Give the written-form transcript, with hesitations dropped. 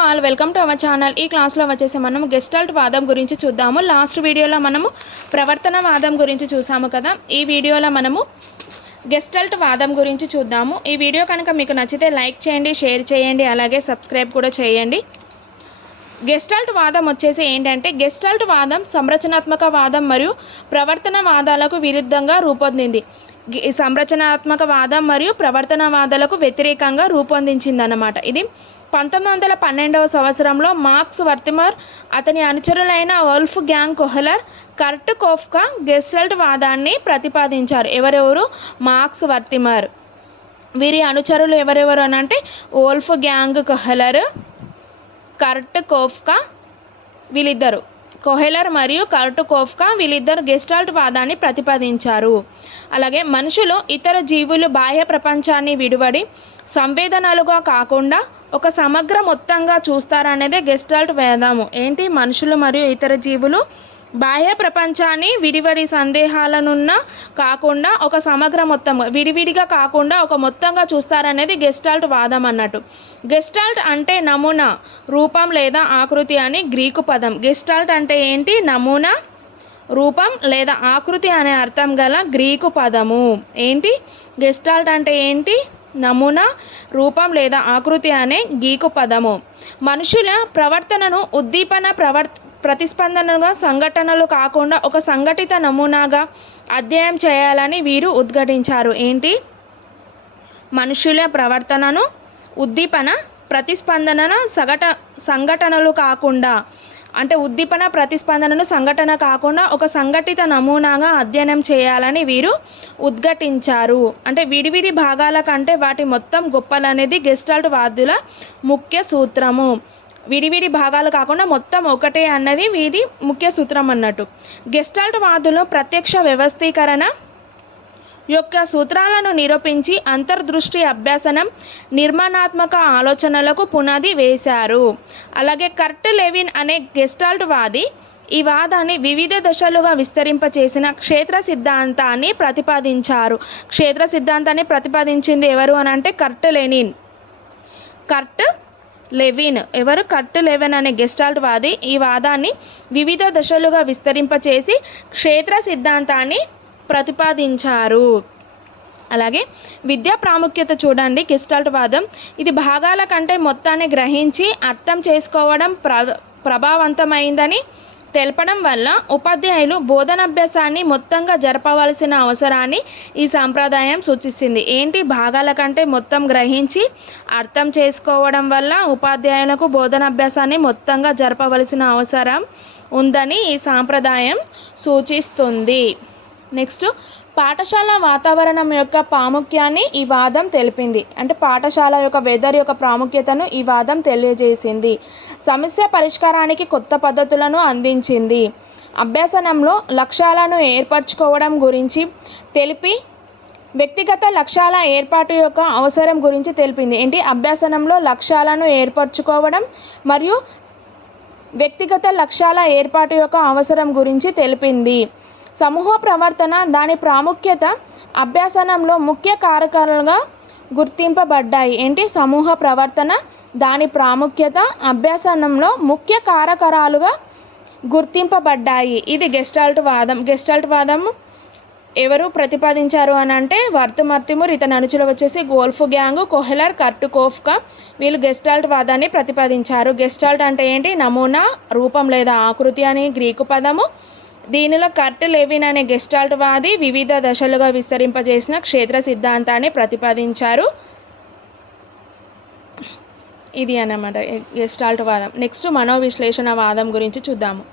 All welcome to our channel. ఈ క్లాస్లో వచ్చేసి మనం గెస్టాల్ట్ వాదం గురించి చూద్దాము. లాస్ట్ వీడియోలో మనము ప్రవర్తన వాదం గురించి చూసాము కదా. ఈ వీడియోలో మనము గెస్టాల్ట్ వాదం గురించి చూద్దాము. ఈ వీడియో కనుక మీకు నచ్చితే లైక్ చేయండి, షేర్ చేయండి, అలాగే సబ్స్క్రైబ్ కూడా చేయండి. గెస్టాల్ట్ వాదం వచ్చేసి ఏంటంటే, గెస్టాల్ట్ వాదం సంరచనాత్మక వాదం మరియు ప్రవర్తన వాదాలకు విరుద్ధంగా రూపొందింది. సంరచనాత్మక వాదం మరియు ప్రవర్తన వాదాలకు వ్యతిరేకంగా రూపొందించిందన్నమాట. ఇది 1912వ సంవత్సరంలో మార్క్స్ వర్తిమర్, అతని అనుచరులైన వోల్ఫ్ గ్యాంగ్ కోహ్లర్, కర్ట్ కోఫ్కా గెస్టాల్ట్ వాదాన్ని ప్రతిపాదించారు. ఎవరెవరు? మార్క్స్ వర్తిమర్. వీరి అనుచరులు ఎవరెవరు అని అంటే వోల్ఫ్ గ్యాంగ్ కోహ్లర్, కర్ట్ కోఫ్కా, వీళ్ళిద్దరు. కోహెలర్ మరియు కర్ట్ కోఫ్కా వీళ్ళిద్దరు గెస్టాల్ట్ వాదాన్ని ప్రతిపాదించారు. అలాగే మనుషులు ఇతర జీవులు బాహ్య ప్రపంచాన్ని విడివడి సంవేదనలుగా కాకుండా ఒక సమగ్ర మొత్తంగా చూస్తారనేదే గెస్టాల్ట్ వాదము. ఏంటి? మనుషులు మరియు ఇతర జీవులు బాహ్య ప్రపంచాన్ని విడివడి సందేహాలనున్న కాకుండా ఒక సమగ్ర మొత్తం, విడివిడిగా కాకుండా ఒక మొత్తంగా చూస్తారనేది గెస్టాల్ట్ వాదం అన్నట్టు. గెస్టాల్ట్ అంటే నమూనా, రూపం లేదా ఆకృతి అని గ్రీకు పదం. గెస్టాల్ట్ అంటే ఏంటి? నమూనా, రూపం లేదా ఆకృతి అనే అర్థం గల గ్రీకు పదము. ఏంటి? గెస్టాల్ట్ అంటే ఏంటి? నమూనా, రూపం లేదా ఆకృతి అనే గ్రీకు పదము. మనుషుల ప్రవర్తనను ఉద్దీపన ప్రతిస్పందనగా సంఘటనలు కాకుండా ఒక సంఘటిత నమూనాగా అధ్యయనం చేయాలని వీరు ఉద్ఘాటించారు. ఏంటి? మనుషుల ప్రవర్తనను ఉద్దీపన ప్రతిస్పందన సంఘటనలు కాకుండా, అంటే ఉద్దీపన ప్రతిస్పందనను సంఘటన కాకుండా ఒక సంఘటిత నమూనాగా అధ్యయనం చేయాలని వీరు ఉద్ఘాటించారు. అంటే విడివిడి భాగాల కంటే వాటి మొత్తం గొప్పలనేది గెస్టాల్ట్ వాదుల ముఖ్య సూత్రము. విడివిడి భాగాలు కాకుండా మొత్తం ఒకటే అన్నది వీరి ముఖ్య సూత్రం అన్నట్టు. గెస్టాల్ట్ వాదులు ప్రత్యక్ష వ్యవస్థీకరణ యొక్క సూత్రాలను నిరూపించి అంతర్దృష్టి అభ్యాసనం, నిర్మాణాత్మక ఆలోచనలకు పునాది వేశారు. అలాగే కర్ట్ లెవిన్ అనే గెస్టాల్ట్ వాది ఈ వాదాన్ని వివిధ దశలుగా విస్తరింపచేసిన క్షేత్ర సిద్ధాంతాన్ని ప్రతిపాదించారు. క్షేత్ర సిద్ధాంతాన్ని ప్రతిపాదించింది ఎవరు అని అంటే కర్ట్ లెవిన్. ఎవరు? కర్ట్ లెవిన్ అనే గెస్టాల్ట్ వాది ఈ వాదాన్ని వివిధ దశలుగా విస్తరింపచేసి క్షేత్ర సిద్ధాంతాన్ని ప్రతిపాదించారు. అలాగే విద్యా ప్రాముఖ్యత చూడండి. గెస్టాల్ట్ వాదం ఇది భాగాల కంటే మొత్తాన్ని గ్రహించి అర్థం చేసుకోవడం ప్రభావవంతమైందని తెలపడం వల్ల ఉపాధ్యాయులు బోధనాభ్యాసాన్ని మొత్తంగా జరపవలసిన అవసరాన్ని ఈ సాంప్రదాయం సూచిస్తుంది. ఏంటి? భాగాల కంటే మొత్తం గ్రహించి అర్థం చేసుకోవడం వల్ల ఉపాధ్యాయులకు బోధనాభ్యాసాన్ని మొత్తంగా జరపవలసిన అవసరం ఉందని ఈ సాంప్రదాయం సూచిస్తుంది. నెక్స్ట్, పాఠశాల వాతావరణం యొక్క ప్రాముఖ్యాన్ని ఈ వాదం తెలిపింది. అంటే పాఠశాల యొక్క వెదర్ యొక్క ప్రాముఖ్యతను ఈ వాదం తెలియజేసింది. సమస్య పరిష్కారానికి కొత్త పద్ధతులను అందించింది. అభ్యాసనంలో లక్ష్యాలను ఏర్పరచుకోవడం గురించి తెలిపి వ్యక్తిగత లక్ష్యాల ఏర్పాటు యొక్క అవసరం గురించి తెలిపింది. ఏంటి? అభ్యాసనంలో లక్ష్యాలను ఏర్పరచుకోవడం మరియు వ్యక్తిగత లక్ష్యాల ఏర్పాటు యొక్క అవసరం గురించి తెలిపింది. సమూహ ప్రవర్తన, దాని ప్రాముఖ్యత అభ్యాసనంలో ముఖ్య కారకాలుగా గుర్తింపబడ్డాయి. ఏంటి? సమూహ ప్రవర్తన, దాని ప్రాముఖ్యత అభ్యాసనంలో ముఖ్య కారకాలుగా గుర్తింపబడ్డాయి. ఇది గెస్టాల్ట్ వాదం. గెస్టాల్ట్ వాదం ఎవరు ప్రతిపాదించారు అని అంటే వర్తిమర్, ఇతని అనుచరులు వచ్చేసి వోల్ఫ్ గ్యాంగ్ కోహ్లర్, కర్ట్ కోఫ్కా వీళ్ళు గెస్టాల్ట్ వాదాన్ని ప్రతిపాదించారు. గెస్టాల్ట్ అంటే ఏంటి? నమూనా, రూపం లేదా ఆకృతి అని గ్రీకు పదము. దీనిలో కర్ట్ లెవిన్ అనే గెస్టాల్ట్ వాది వివిధ దశలుగా విస్తరింపజేసిన క్షేత్ర సిద్ధాంతాన్ని ప్రతిపాదించారు. ఇది అన్నమాట గెస్టాల్ట్ వాదం. నెక్స్ట్, మనోవిశ్లేషణ వాదం గురించి చూద్దాము.